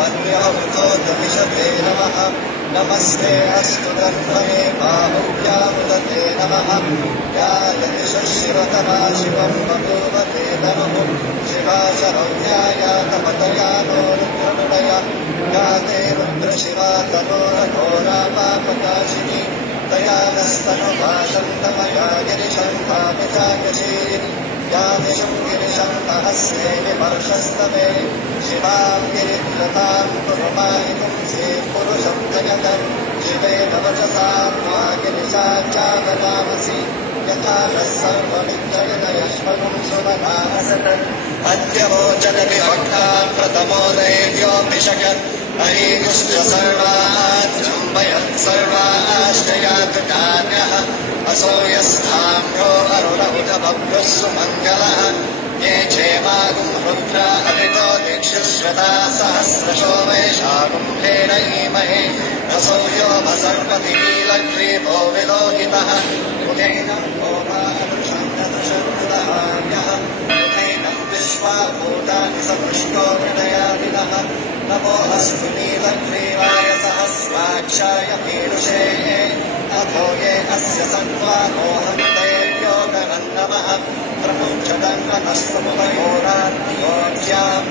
मन्यहृतोदविशते नमः नमस्ते अस्तु ब्रह्मणे बाहुव्यामुदते नमः यादविशिवतमा शिवं बभूवते नमः शिवाशरौर्याया तपतयानो रुद्रमुदय याते रुद्रशिवा तनोरघोरापापकाशिनी दयानस्तनुभाषन्तमया गिरिशन्तापिचाकशी यादिशं गिरिशं सहस्रे विमर्शस्तमे शिवां गिरिव्रतां कुरुमाहिपुंसे पुरुषं जगतं शिवेन वचसां मा गिरिशाचाकनामसि यथा नः सर्वमित्रयुतयश्वगुं सुमनाहसत् अद्यवोचनविभक्तां प्रथमोदयेभ्योऽभिषयत् हरियुश्च सर्वान् चुम्बयत् सर्वाश्चयाकृतान्यः असो यस्थाम्रो अरुणहुतभव्यः सुमङ्गलः ये क्षेमागुं रुद्रा अदितो दिक्षुश्रता सहस्रशो वैशागुम्भेन ईमहे रसो योमसर्पतिमीलग्रीवो विलोहितः उदैनं गोपानुषन्ददशकृतहान्यः उदैनं विश्वाभूतानि सपृष्टो हृदयादिनः नमो अस्तु नीलग्रीवाय सहस्राक्षाय मीरुषे अथो ये अस्य सन्त्वामोहन्तये योगनन्दमः प्रमुञ्चदन्वतस्तमुपयोरात्योऽध्याम्